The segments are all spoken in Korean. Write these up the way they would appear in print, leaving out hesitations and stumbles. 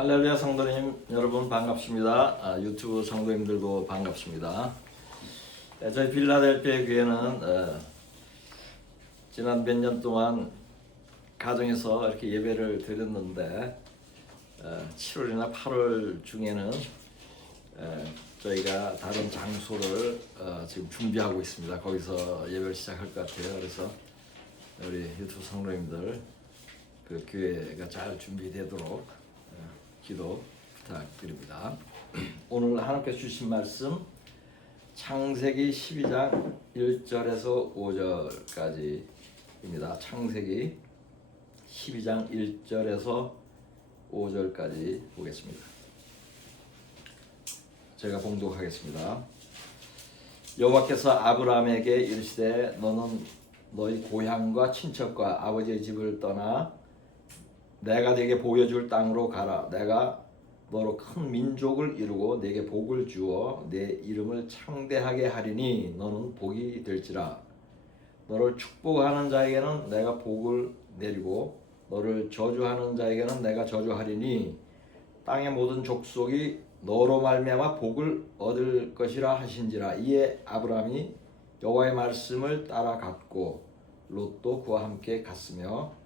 할렐루야 성도님 여러분 반갑습니다. 유튜브 성도님들도 반갑습니다. 저희 필라델피아 교회는 지난 몇 년 동안 가정에서 이렇게 예배를 드렸는데 7월이나 8월 중에는 저희가 다른 장소를 지금 준비하고 있습니다. 거기서 예배를 시작할 것 같아요. 그래서 우리 유튜브 성도님들 그 교회가 잘 준비되도록 기도 부탁드립니다. 오늘 하나님께서 주신 말씀 창세기 12장 1절에서 5절까지입니다. 창세기 12장 1절에서 5절까지 보겠습니다. 제가 봉독하겠습니다. 여호와께서 아브라함에게 이르시되 너는 너희 고향과 친척과 아버지의 집을 떠나 내가 네게 보여줄 땅으로 가라. 내가 너로 큰 민족을 이루고 네게 복을 주어 내 이름을 창대하게 하리니 너는 복이 될지라. 너를 축복하는 자에게는 내가 복을 내리고 너를 저주하는 자에게는 내가 저주하리니 땅의 모든 족속이 너로 말미암아 복을 얻을 것이라 하신지라. 이에 아브라함이 여호와의 말씀을 따라갔고 롯도 그와 함께 갔으며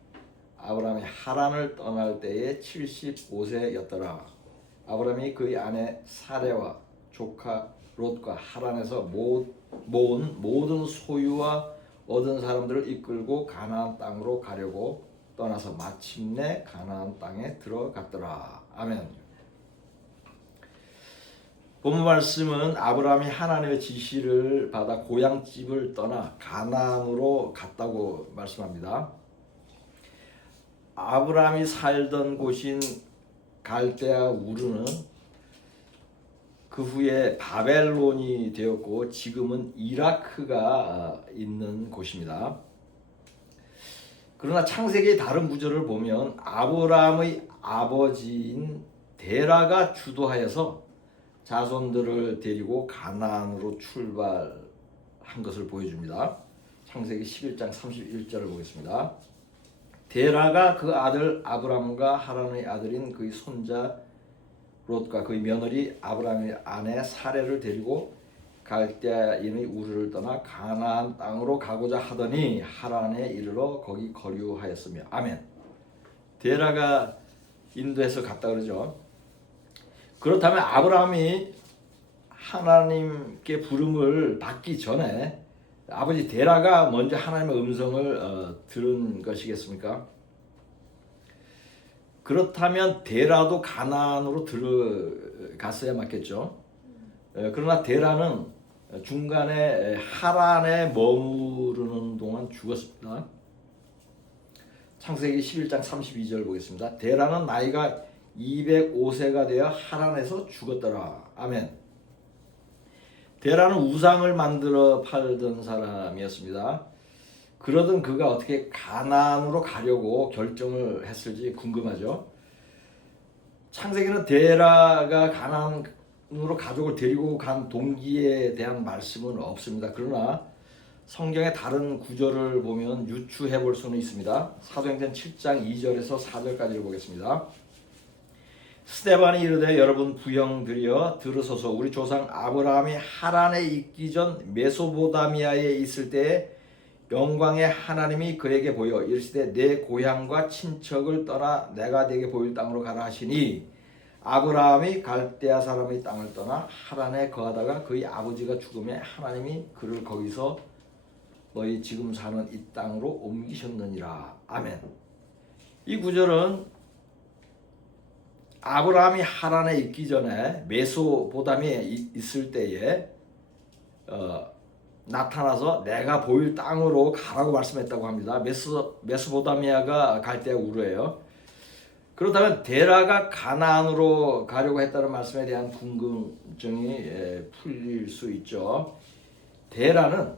아브라함이 하란을 떠날 때에 75세였더라. 아브라함이 그의 아내 사레와 조카 롯과 하란에서 모은 모든 소유와 얻은 사람들을 이끌고 가나안 땅으로 가려고 떠나서 마침내 가나안 땅에 들어갔더라. 아멘. 본문 말씀은 아브라함이 하나님의 지시를 받아 고향집을 떠나 가나안으로 갔다고 말씀합니다. 아브라함이 살던 곳인 갈대아 우르는 그 후에 바벨론이 되었고 지금은 이라크가 있는 곳입니다. 그러나 창세기의 다른 구절을 보면 아브라함의 아버지인 데라가 주도하여서 자손들을 데리고 가나안으로 출발한 것을 보여줍니다. 창세기 11장 31절을 보겠습니다. 데라가 그 아들 아브람과 하란의 아들인 그의 손자 롯과 그의 며느리 아브람의 아내 사레를 데리고 갈대아인의 우르를 떠나 가나안 땅으로 가고자 하더니 하란에 이르러 거기 거류하였으며. 아멘. 데라가 인도에서 갔다 그러죠. 그렇다면 아브라함이 하나님께 부름을 받기 전에 아버지 데라가 먼저 하나님의 음성을 들은 것이겠습니까? 그렇다면 데라도 가나안으로 들어갔어야 맞겠죠. 그러나 데라는 중간에 하란에 머무르는 동안 죽었습니다. 창세기 11장 32절 보겠습니다. 데라는 나이가 205세가 되어 하란에서 죽었더라. 아멘. 데라는 우상을 만들어 팔던 사람이었습니다. 그러던 그가 어떻게 가나안으로 가려고 결정을 했을지 궁금하죠. 창세기는 데라가 가나안으로 가족을 데리고 간 동기에 대한 말씀은 없습니다. 그러나 성경의 다른 구절을 보면 유추해 볼 수는 있습니다. 사도행전 7장 2절에서 4절까지를 보겠습니다. 스데반이 이르되 여러분 부형들이여 들으소서. 우리 조상 아브라함이 하란에 있기 전 메소보다미아에 있을 때에 영광의 하나님이 그에게 보여 이르시되 내 고향과 친척을 떠나 내가 네게 보일 땅으로 가라 하시니 아브라함이 갈대아 사람의 땅을 떠나 하란에 거하다가 그의 아버지가 죽음에 하나님이 그를 거기서 너희 지금 사는 이 땅으로 옮기셨느니라. 아멘. 이 구절은 아브라함이 하란에 있기 전에 메소보다미에 있을 때에 나타나서 내가 보일 땅으로 가라고 말씀했다고 합니다. 메소보다미아가 갈대아 우르예요. 그렇다면 데라가 가나안으로 가려고 했다는 말씀에 대한 궁금증이 풀릴 수 있죠. 데라는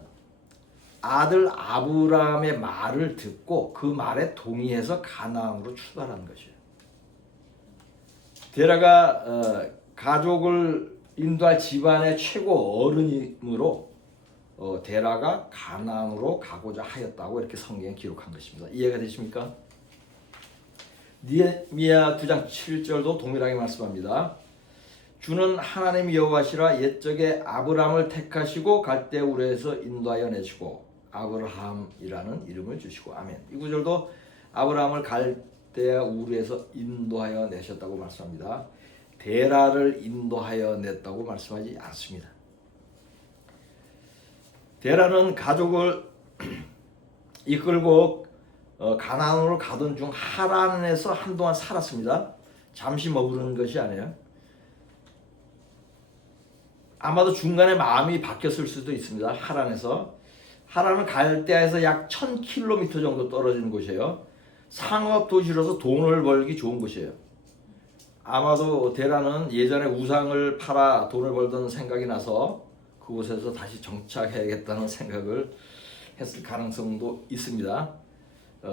아들 아브라함의 말을 듣고 그 말에 동의해서 가나안으로 출발한 것이에요. 데라가 가족을 인도할 집안의 최고 어른이므로 데라가 가나안으로 가고자 하였다고 이렇게 성경에 기록한 것입니다. 이해가 되십니까? 느헤미야 9장 7절도 동일하게 말씀합니다. 주는 하나님 여호와시라 옛적에 아브라함을 택하시고 갈대 우르에서 인도하여 내시고 아브라함이라는 이름을 주시고 아멘. 이 구절도 아브라함을 갈대 우르에서 인도하여 내셨다고 말씀합니다. 데라를 인도하여 냈다고 말씀하지 않습니다. 데라는 가족을 이끌고 가나안으로 가던 중 하란에서 한동안 살았습니다. 잠시 머무르는 것이 아니에요. 아마도 중간에 마음이 바뀌었을 수도 있습니다. 하란은 갈대아에서 약 1000km 정도 떨어진 곳이에요. 상업 도시로서 돈을 벌기 좋은 곳이에요. 아마도 데라는 예전에 우상을 팔아 돈을 벌던 생각이 나서 그곳에서 다시 정착해야겠다는 생각을 했을 가능성도 있습니다.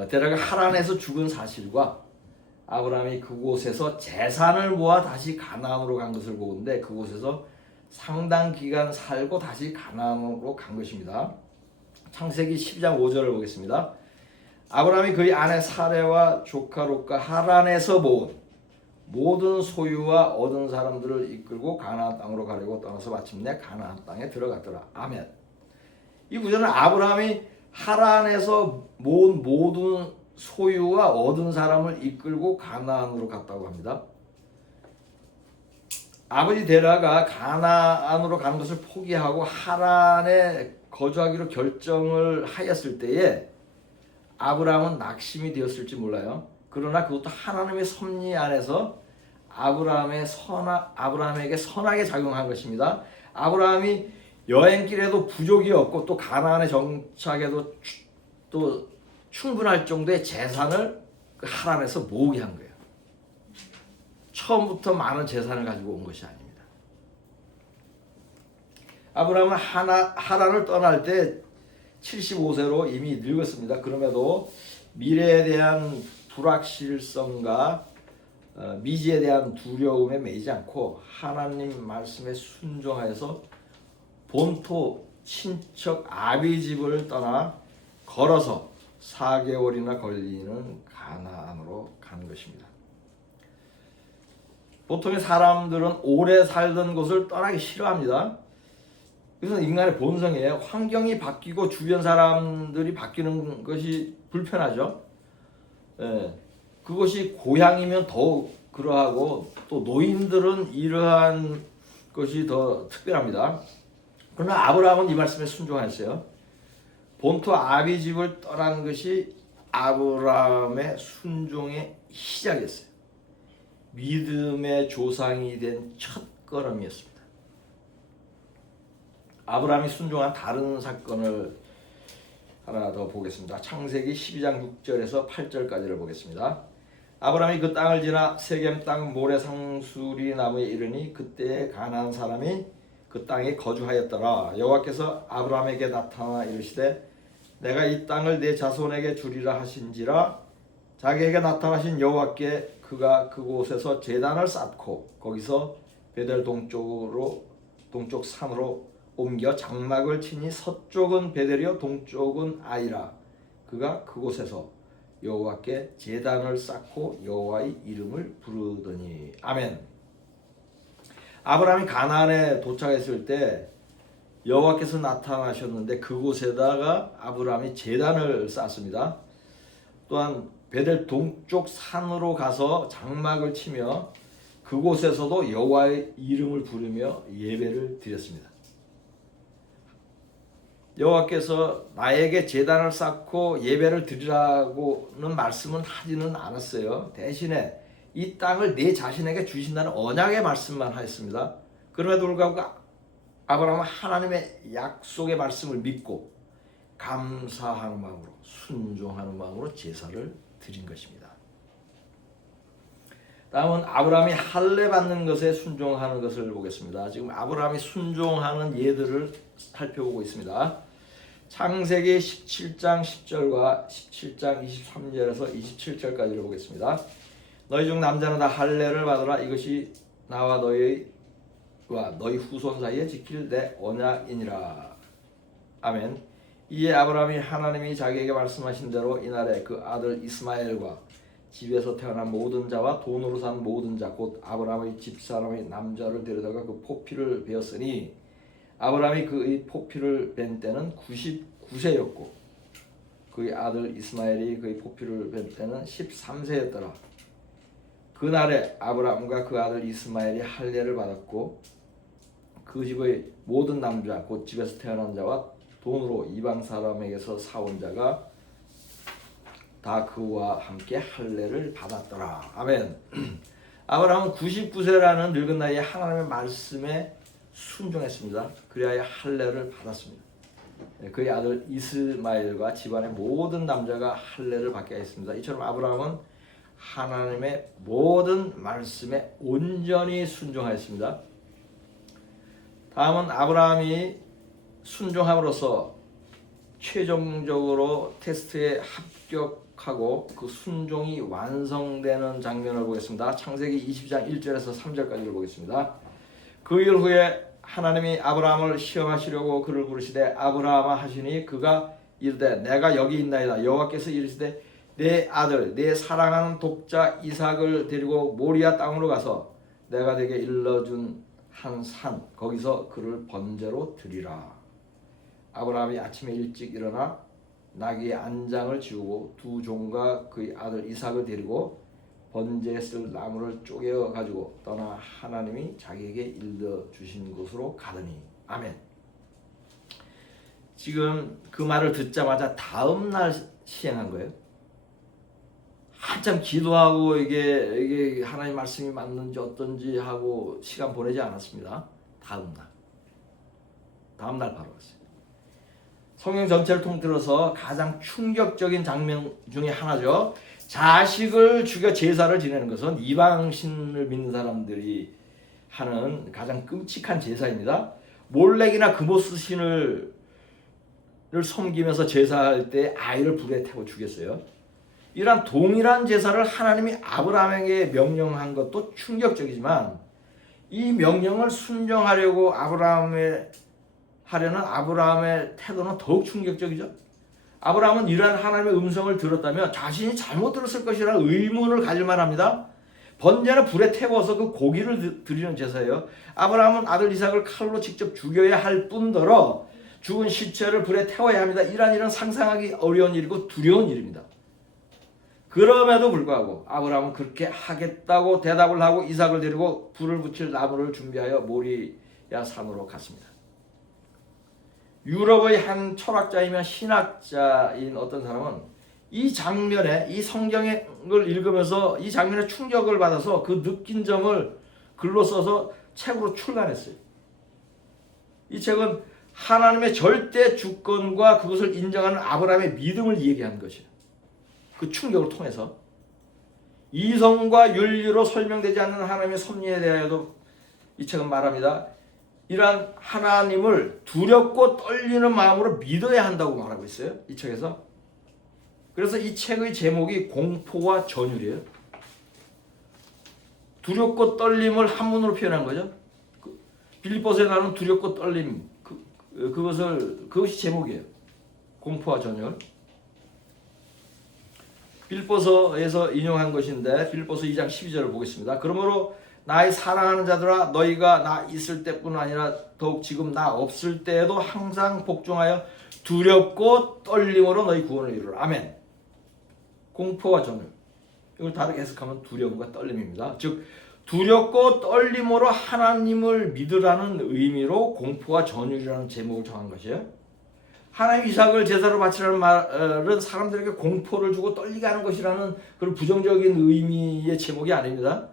데라가 하란에서 죽은 사실과 아브라함이 그곳에서 재산을 모아 다시 가나안으로 간 것을 보는데 그곳에서 상당 기간 살고 다시 가나안으로 간 것입니다. 창세기 12장 5절을 보겠습니다. 아브라함이 그의 아내 사레와 조카 롯과 하란에서 모은 모든 소유와 얻은 사람들을 이끌고 가나안 땅으로 가려고 떠나서 마침내 가나안 땅에 들어갔더라. 아멘. 이 구절은 아브라함이 하란에서 모은 모든 소유와 얻은 사람을 이끌고 가나안으로 갔다고 합니다. 아버지 데라가 가나안으로 가는 것을 포기하고 하란에 거주하기로 결정을 하였을 때에 아브라함은 낙심이 되었을지 몰라요. 그러나 그것도 하나님의 섭리 안에서 아브라함에게 선하게 작용한 것입니다. 아브라함이 여행길에도 부족이 없고 또 가나안에 정착해도 또 충분할 정도의 재산을 그 하란에서 모으게 한 거예요. 처음부터 많은 재산을 가지고 온 것이 아닙니다. 아브라함은 하란을 떠날 때 75세로 이미 늙었습니다. 그럼에도 미래에 대한 불확실성과 미지에 대한 두려움에 매이지 않고 하나님 말씀에 순종하여서 본토 친척 아비 집을 떠나 걸어서 4개월이나 걸리는 가나안으로 간 것입니다. 보통의 사람들은 오래 살던 곳을 떠나기 싫어합니다. 그래서 인간의 본성이에요. 환경이 바뀌고 주변 사람들이 바뀌는 것이 불편하죠. 그것이 고향이면 더욱 그러하고 또 노인들은 이러한 것이 더 특별합니다. 그러나 아브라함은 이 말씀에 순종하였어요. 본토 아비 집을 떠난 것이 아브라함의 순종의 시작이었어요. 믿음의 조상이 된 첫걸음이었습니다. 아브라함이 순종한 다른 사건을 하나 더 보겠습니다. 창세기 12장 6절에서 8절까지를 보겠습니다. 아브라함이 그 땅을 지나 세겜 땅 모래 상수리 나무에 이르니 그때에 가나안 사람이 그 땅에 거주하였더라. 여호와께서 아브라함에게 나타나 이르시되 내가 이 땅을 내 자손에게 주리라 하신지라. 자기에게 나타나신 여호와께 그가 그곳에서 제단을 쌓고 거기서 베델 동쪽 산으로 옮겨 장막을 치니 서쪽은 베델이요 동쪽은 아이라. 그가 그곳에서 여호와께 제단을 쌓고 여호와의 이름을 부르더니. 아멘. 아브라함이 가나안에 도착했을 때 여호와께서 나타나셨는데 그곳에다가 아브라함이 제단을 쌓습니다. 또한 베델 동쪽 산으로 가서 장막을 치며 그곳에서도 여호와의 이름을 부르며 예배를 드렸습니다. 여호와께서 나에게 제단을 쌓고 예배를 드리라고는 말씀은 하지는 않았어요. 대신에 이 땅을 내 자신에게 주신다는 언약의 말씀만 하였습니다. 그럼에도 불구하고 아브라함은 하나님의 약속의 말씀을 믿고 감사하는 마음으로 순종하는 마음으로 제사를 드린 것입니다. 다음은 아브라함이 할례 받는 것에 순종하는 것을 보겠습니다. 지금 아브라함이 순종하는 예들을 살펴보고 있습니다. 창세기 17장 10절과 17장 23절에서 27절까지를 보겠습니다. 너희 중 남자는 다 할례를 받으라. 이것이 나와 너희와 너희 후손 사이에 지킬 내 언약이니라. 아멘. 이에 아브라함이 하나님이 자기에게 말씀하신 대로 이날에 그 아들 이스마엘과 집에서 태어난 모든 자와 돈으로 산 모든 자 곧 아브라함의 집사람의 남자를 데려다가 그 포피를 베었으니 아브라함이 그의 포피를 벤 때는 99세였고 그의 아들 이스마엘이 그의 포피를 벤 때는 13세였더라. 그날에 아브라함과 그 아들 이스마엘이 할례를 받았고 그 집의 모든 남자 곧 집에서 태어난 자와 돈으로 이방 사람에게서 사온 자가 다 그와 함께 할례를 받았더라. 아멘. 아브라함은 99세라는 늙은 나이에 하나님의 말씀에 순종했습니다. 그리하여 할례를 받았습니다. 그의 아들 이스마엘과 집안의 모든 남자가 할례를 받게 했습니다. 이처럼 아브라함은 하나님의 모든 말씀에 온전히 순종하였습니다. 다음은 아브라함이 순종함으로써 최종적으로 테스트에 합격하고 그 순종이 완성되는 장면을 보겠습니다. 창세기 20장 1절에서 3절까지를 보겠습니다. 그 일 후에 하나님이 아브라함을 시험하시려고 그를 부르시되 아브라함아 하시니 그가 이르되 내가 여기 있나이다. 여호와께서 이르시되 내 아들 내 사랑하는 독자 이삭을 데리고 모리아 땅으로 가서 내가 네게 일러준 한 산 거기서 그를 번제로 드리라. 아브라함이 아침에 일찍 일어나 나귀의 안장을 지우고 두 종과 그의 아들 이삭을 데리고 번제에 쓸 나무를 쪼개어 가지고 떠나 하나님이 자기에게 일러 주신 곳으로 가더니. 아멘. 지금 그 말을 듣자마자 다음 날 시행한 거예요. 한참 기도하고 이게 하나님 말씀이 맞는지 어떤지 하고 시간 보내지 않았습니다. 다음 날 바로 왔어요. 성경 전체를 통틀어서 가장 충격적인 장면 중에 하나죠. 자식을 죽여 제사를 지내는 것은 이방신을 믿는 사람들이 하는 가장 끔찍한 제사입니다. 몰렉이나 그모스 신을 섬기면서 제사할 때 아이를 불에 태워 죽였어요. 이러한 동일한 제사를 하나님이 아브라함에게 명령한 것도 충격적이지만 이 명령을 순종하려고 아브라함의 태도는 더욱 충격적이죠. 아브라함은 이러한 하나님의 음성을 들었다면 자신이 잘못 들었을 것이라는 의문을 가질 만합니다. 번제는 불에 태워서 그 고기를 드리는 제사예요. 아브라함은 아들 이삭을 칼로 직접 죽여야 할 뿐더러 죽은 시체를 불에 태워야 합니다. 이런 일은 상상하기 어려운 일이고 두려운 일입니다. 그럼에도 불구하고 아브라함은 그렇게 하겠다고 대답을 하고 이삭을 데리고 불을 붙일 나무를 준비하여 모리아 산으로 갔습니다. 유럽의 한 철학자이며 신학자인 어떤 사람은 이 장면에 이 성경을 읽으면서 이 장면에 충격을 받아서 그 느낀 점을 글로 써서 책으로 출간했어요. 이 책은 하나님의 절대 주권과 그것을 인정하는 아브라함의 믿음을 얘기하는 것이에요. 그 충격을 통해서 이성과 윤리로 설명되지 않는 하나님의 섭리에 대하여도 이 책은 말합니다. 이러한 하나님을 두렵고 떨리는 마음으로 믿어야 한다고 말하고 있어요. 이 책에서. 그래서 이 책의 제목이 공포와 전율이에요. 두렵고 떨림을 한문으로 표현한 거죠. 빌립보서에 나오는 두렵고 떨림 그것이 제목이에요. 공포와 전율. 빌립보서에서 인용한 것인데 빌립보서 2장 12절을 보겠습니다. 그러므로 나의 사랑하는 자들아 너희가 나 있을 때뿐 아니라 더욱 지금 나 없을 때에도 항상 복종하여 두렵고 떨림으로 너희 구원을 이루라. 아멘. 공포와 전율. 이걸 다르게 해석하면 두려움과 떨림입니다. 즉 두렵고 떨림으로 하나님을 믿으라는 의미로 공포와 전율이라는 제목을 정한 것이에요. 하나님 이삭을 제사로 바치라는 말은 사람들에게 공포를 주고 떨리게 하는 것이라는 그런 부정적인 의미의 제목이 아닙니다.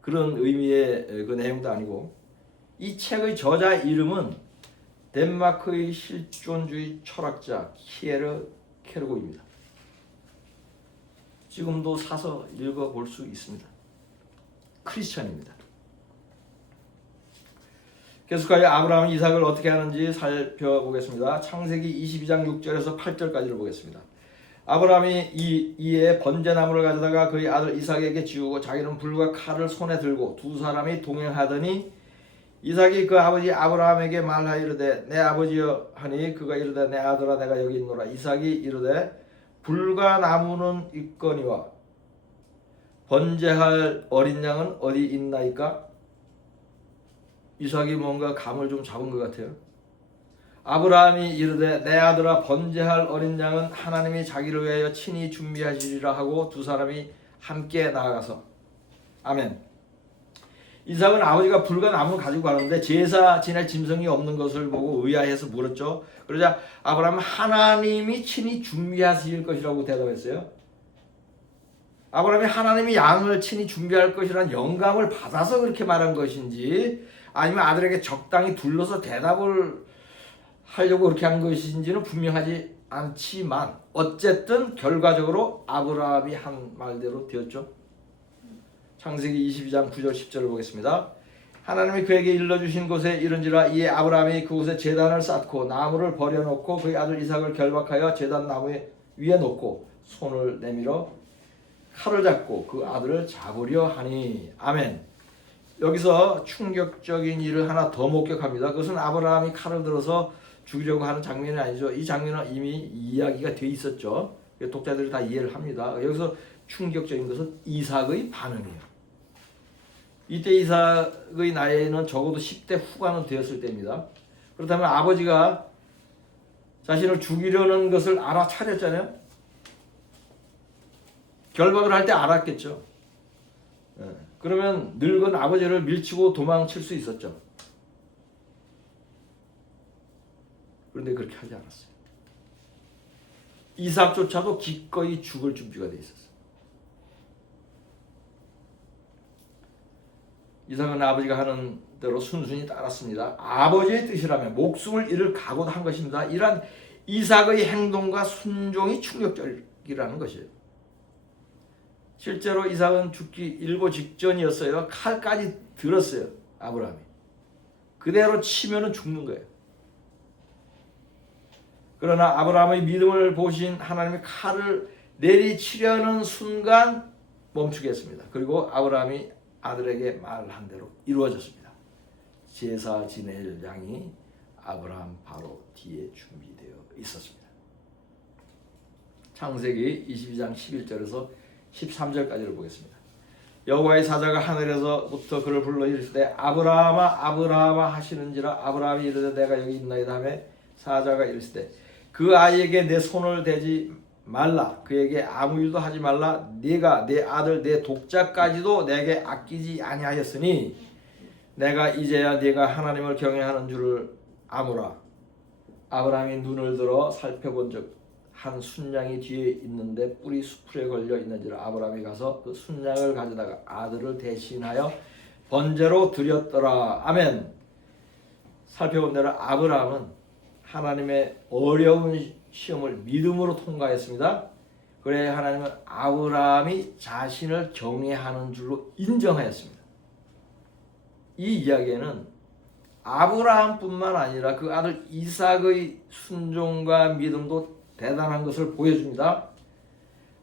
그런 의미의 그 내용도 아니고 이 책의 저자 이름은 덴마크의 실존주의 철학자 키에르 케르고입니다. 지금도 사서 읽어볼 수 있습니다. 크리스천입니다. 계속하여 아브라함이 이삭을 어떻게 하는지 살펴보겠습니다. 창세기 22장 6절에서 8절까지를 보겠습니다. 아브라함이 이에 번제나무를 가져다가 그의 아들 이삭에게 지우고 자기는 불과 칼을 손에 들고 두 사람이 동행하더니 이삭이 그 아버지 아브라함에게 말하여 이르되 내 아버지여 하니 그가 이르되 내 아들아 내가 여기 있노라. 이삭이 이르되 불과 나무는 있거니와 번제할 어린 양은 어디 있나이까? 이삭이 뭔가 감을 좀 잡은 것 같아요. 아브라함이 이르되 내 아들아 번제할 어린 양은 하나님이 자기를 위하여 친히 준비하시리라 하고 두 사람이 함께 나아가서 아멘. 이삭은 아버지가 불과 나무를 가지고 가는데 제사 지낼 짐승이 없는 것을 보고 의아해서 물었죠. 그러자 아브라함은 하나님이 친히 준비하실 것이라고 대답했어요. 아브라함이 하나님이 양을 친히 준비할 것이라는 영감을 받아서 그렇게 말한 것인지 아니면 아들에게 적당히 둘러서 대답을 하려고 그렇게 한 것인지는 분명하지 않지만 어쨌든 결과적으로 아브라함이 한 말대로 되었죠. 창세기 22장 9절 10절을 보겠습니다. 하나님이 그에게 일러주신 곳에 이른지라 이에 아브라함이 그곳에 제단을 쌓고 나무를 버려놓고 그의 아들 이삭을 결박하여 제단 나무 위에 놓고 손을 내밀어 칼을 잡고 그 아들을 잡으려 하니 아멘. 여기서 충격적인 일을 하나 더 목격합니다. 그것은 아브라함이 칼을 들어서 죽이려고 하는 장면이 아니죠. 이 장면은 이미 이야기가 돼 있었죠. 독자들이 다 이해를 합니다. 여기서 충격적인 것은 이삭의 반응이에요. 이때 이삭의 나이는 적어도 10대 후반은 되었을 때입니다. 그렇다면 아버지가 자신을 죽이려는 것을 알아차렸잖아요. 결박을 할 때 알았겠죠. 그러면 늙은 아버지를 밀치고 도망칠 수 있었죠. 그런데 그렇게 하지 않았어요. 이삭조차도 기꺼이 죽을 준비가 돼 있었어요. 이삭은 아버지가 하는 대로 순순히 따랐습니다. 아버지의 뜻이라면 목숨을 잃을 각오도 한 것입니다. 이러한 이삭의 행동과 순종이 충격적이라는 것이에요. 실제로 이삭은 죽기 일보 직전이었어요. 칼까지 들었어요. 아브라함이. 그대로 치면은 죽는 거예요. 그러나 아브라함의 믿음을 보신 하나님이 칼을 내리치려는 순간 멈추게 했습니다. 그리고 아브라함이 아들에게 말한 대로 이루어졌습니다. 제사 지낼 양이 아브라함 바로 뒤에 준비되어 있었습니다. 창세기 22장 11절에서 13절까지를 보겠습니다. 여호와의 사자가 하늘에서부터 그를 불러 이르시되 아브라함아 아브라함아 하시는지라 아브라함이 이르되 내가 여기 있나이다 하며 사자가 이르시되 그 아이에게 내 손을 대지 말라 그에게 아무 일도 하지 말라 네가 내 아들 내 독자까지도 내게 아끼지 아니하였으니 내가 이제야 네가 하나님을 경외하는 줄을 아노라. 아브라함이 눈을 들어 살펴본 적 한 순양이 뒤에 있는데 뿔이 수풀에 걸려 있는지라 아브라함이 가서 그 순양을 가져다가 아들을 대신하여 번제로 드렸더라. 아멘. 살펴본 대로 아브라함은 하나님의 어려운 시험을 믿음으로 통과했습니다. 그래 하나님은 아브라함이 자신을 경외하는 줄로 인정하였습니다. 이 이야기에는 아브라함뿐만 아니라 그 아들 이삭의 순종과 믿음도 대단한 것을 보여줍니다.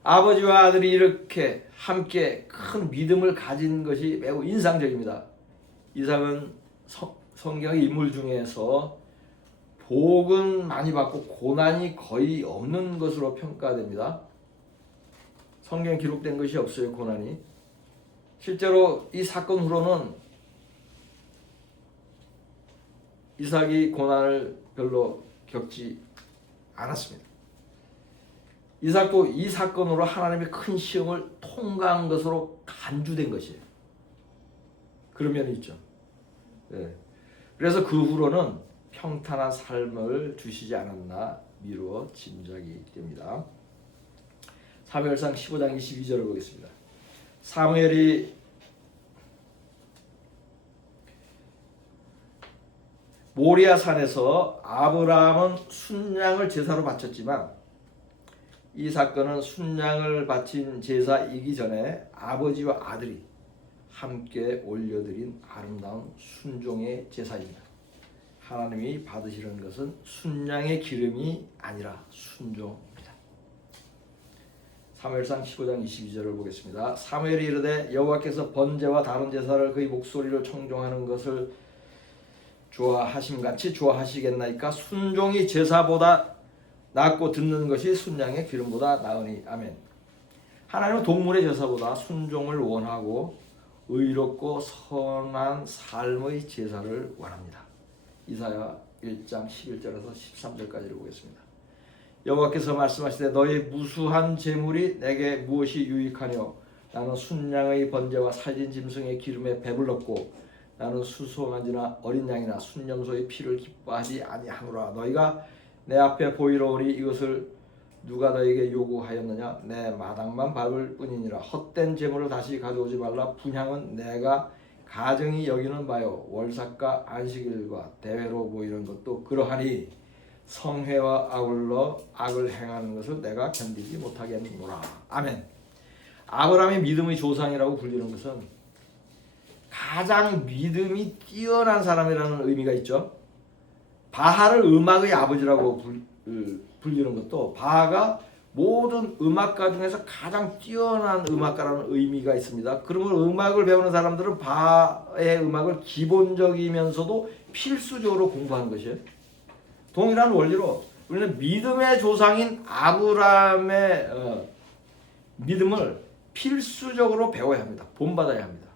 아버지와 아들이 이렇게 함께 큰 믿음을 가진 것이 매우 인상적입니다. 이삭은 성경의 인물 중에서 복은 많이 받고 고난이 거의 없는 것으로 평가됩니다. 성경에 기록된 것이 없어요. 고난이. 실제로 이 사건 후로는 이삭이 고난을 별로 겪지 않았습니다. 이삭도 이 사건으로 하나님의 큰 시험을 통과한 것으로 간주된 것이에요. 그런 면이 있죠. 네. 그래서 그 후로는 평탄한 삶을 주시지 않았나 미루어 짐작이 됩니다. 사무엘상 15장 22절을 보겠습니다. 사무엘이 모리아 산에서 아브라함은 순양을 제사로 바쳤지만 이 사건은 순양을 바친 제사이기 전에 아버지와 아들이 함께 올려드린 아름다운 순종의 제사입니다. 하나님이 받으시는 것은 순양의 기름이 아니라 순종입니다. 사무엘상 15장 22절을 보겠습니다. 사무엘이 이르되 여호와께서 번제와 다른 제사를 그의 목소리를 청종하는 것을 좋아하심같이 좋아하시겠나이까? 순종이 제사보다 낫고 듣는 것이 순양의 기름보다 나으니 아멘. 하나님은 동물의 제사보다 순종을 원하고 의롭고 선한 삶의 제사를 원합니다. 이사야 1장 11절에서 13절까지를 보겠습니다. 여호와께서 말씀하시되 너희 무수한 재물이 내게 무엇이 유익하뇨? 나는 순양의 번제와 살진 짐승의 기름에 배불렀고 나는 수송아지나 어린 양이나 순염소의 피를 기뻐하지 아니하노라. 너희가 내 앞에 보이러 오니 이것을 누가 너에게 요구하였느냐? 내 마당만 밟을 뿐이니라. 헛된 재물을 다시 가져오지 말라. 분향은 내가 가정이 여기는 바요. 월삭과 안식일과 대회로 모이는 것도 그러하니 성회와 아울러 악을 행하는 것을 내가 견디지 못하겠노라. 아멘. 아브라함의 믿음의 조상이라고 불리는 것은 가장 믿음이 뛰어난 사람이라는 의미가 있죠. 바하를 음악의 아버지라고 불리는 것도 바하가 모든 음악가 중에서 가장 뛰어난 음악가라는 의미가 있습니다. 그러면 음악을 배우는 사람들은 바하의 음악을 기본적이면서도 필수적으로 공부하는 것이에요. 동일한 원리로 우리는 믿음의 조상인 아브라함의 믿음을 필수적으로 배워야 합니다. 본받아야 합니다.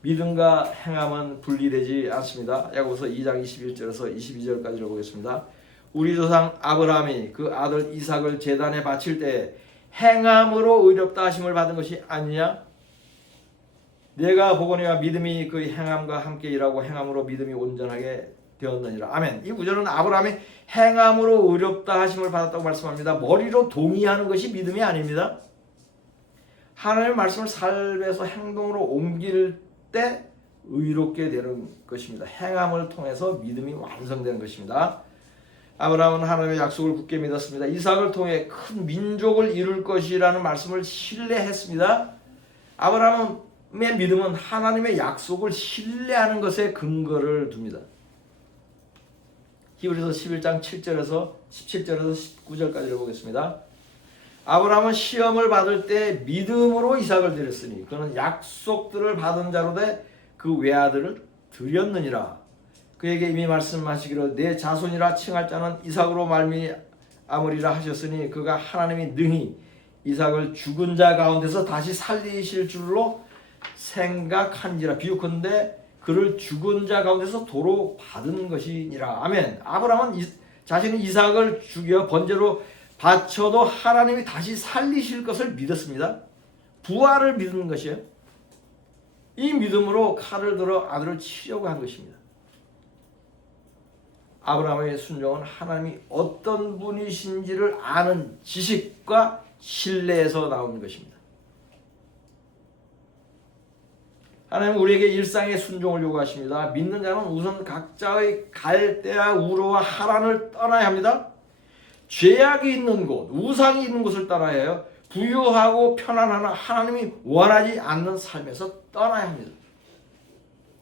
믿음과 행함은 분리되지 않습니다. 야고보서 2장 21절에서 22절까지를 보겠습니다. 우리 조상 아브라함이 그 아들 이삭을 제단에 바칠 때 행함으로 의롭다 하심을 받은 것이 아니냐? 내가 보거니와 믿음이 그 행함과 함께 일하고 행함으로 믿음이 온전하게 되었느니라. 아멘. 이 구절은 아브라함이 행함으로 의롭다 하심을 받았다고 말씀합니다. 머리로 동의하는 것이 믿음이 아닙니다. 하나님의 말씀을 삶에서 행동으로 옮길 때 의롭게 되는 것입니다. 행함을 통해서 믿음이 완성되는 것입니다. 아브라함은 하나님의 약속을 굳게 믿었습니다. 이삭을 통해 큰 민족을 이룰 것이라는 말씀을 신뢰했습니다. 아브라함의 믿음은 하나님의 약속을 신뢰하는 것에 근거를 둡니다. 히브리서 11장 7절에서 17절에서 19절까지를 보겠습니다. 아브라함은 시험을 받을 때 믿음으로 이삭을 드렸으니 그는 약속들을 받은 자로 돼 그 외아들을 드렸느니라. 그에게 이미 말씀하시기를 내 자손이라 칭할 자는 이삭으로 말미암으리라 하셨으니 그가 하나님이 능히 이삭을 죽은 자 가운데서 다시 살리실 줄로 생각한지라. 비유컨대 그를 죽은 자 가운데서 도로 받은 것이니라. 아멘. 아브라함은 자신이 이삭을 죽여 번제로 바쳐도 하나님이 다시 살리실 것을 믿었습니다. 부활을 믿는 것이에요. 이 믿음으로 칼을 들어 아들을 치려고 한 것입니다. 아브라함의 순종은 하나님이 어떤 분이신지를 아는 지식과 신뢰에서 나오는 것입니다. 하나님은 우리에게 일상의 순종을 요구하십니다. 믿는 자는 우선 각자의 갈대아 우르와 하란을 떠나야 합니다. 죄악이 있는 곳, 우상이 있는 곳을 떠나야 해요. 부유하고 편안한 하나님이 원하지 않는 삶에서 떠나야 합니다.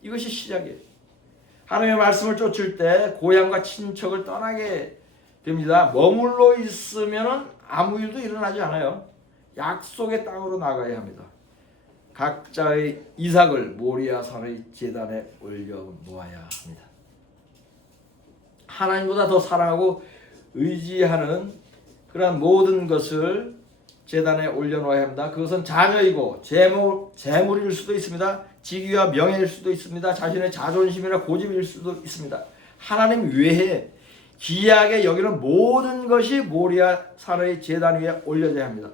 이것이 시작이에요. 하나님의 말씀을 쫓을 때 고향과 친척을 떠나게 됩니다. 머물러 있으면 아무 일도 일어나지 않아요. 약속의 땅으로 나가야 합니다. 각자의 이삭을 모리아 산의 제단에 올려 놓아야 합니다. 하나님보다 더 사랑하고 의지하는 그러한 모든 것을 제단에 올려놓아야 합니다. 그것은 자녀이고 재물일 수도 있습니다. 직위와 명예일 수도 있습니다. 자신의 자존심이나 고집일 수도 있습니다. 하나님 외에 귀하게 여기는 모든 것이 모리아 산의 제단 위에 올려져야 합니다.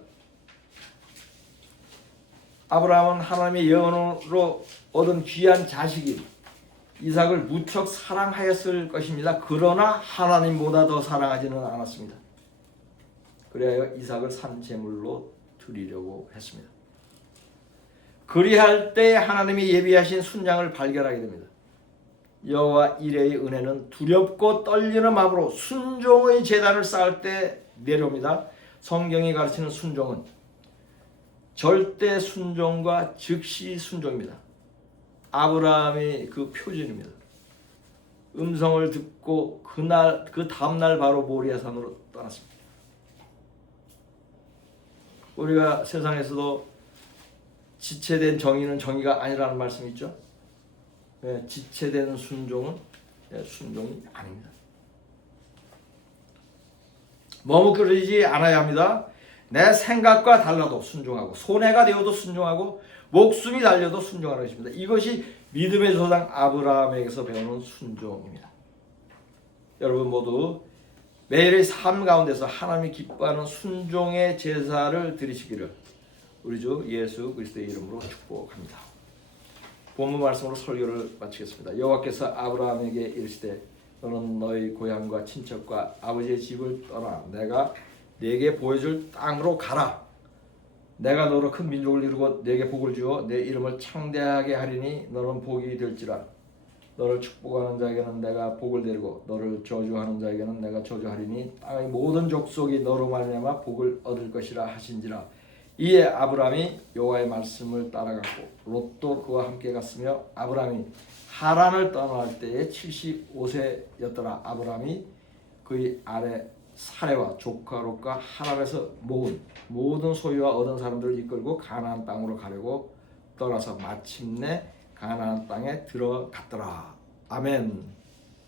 아브라함은 하나님의 예언으로 얻은 귀한 자식인 이삭을 무척 사랑하였을 것입니다. 그러나 하나님보다 더 사랑하지는 않았습니다. 그래야 이삭을 산 제물로 드리려고 했습니다. 그리할 때 하나님이 예비하신 순양을 발견하게 됩니다. 여호와 이레의 은혜는 두렵고 떨리는 마음으로 순종의 제단을 쌓을 때 내려옵니다. 성경이 가르치는 순종은 절대 순종과 즉시 순종입니다. 아브라함의 그 표준입니다. 음성을 듣고 그 다음날 바로 모리아산으로 떠났습니다. 우리가 세상에서도 지체된 정의는 정의가 아니라는 말씀이 있죠. 지체된 순종은 순종이 아닙니다. 머뭇거리지 않아야 합니다. 내 생각과 달라도 순종하고 손해가 되어도 순종하고 목숨이 달려도 순종하는 것입니다. 이것이 믿음의 조상 아브라함에게서 배우는 순종입니다. 여러분 모두 매일의 삶 가운데서 하나님이 기뻐하는 순종의 제사를 드리시기를 우리 주 예수 그리스도의 이름으로 축복합니다. 본문 말씀으로 설교를 마치겠습니다. 여호와께서 아브라함에게 이르시되 너는 너희 고향과 친척과 아버지의 집을 떠나 내가 네게 보여줄 땅으로 가라. 내가 너로 큰 민족을 이루고 네게 복을 주어 내 이름을 창대하게 하리니 너는 복이 될지라. 너를 축복하는 자에게는 내가 복을 내리고 너를 저주하는 자에게는 내가 저주하리니 땅의 모든 족속이 너로 말미암아 복을 얻을 것이라 하신지라. 이에 아브라함이 여호와의 말씀을 따라갔고 롯도 그와 함께 갔으며 아브라함이 하란을 떠날 때에 75세였더라. 아브라함이 그의 아내 사레와 조카 롯과 하란에서 모은 모든 소유와 얻은 사람들을 이끌고 가나안 땅으로 가려고 떠나서 마침내 가나안 땅에 들어갔더라. 아멘.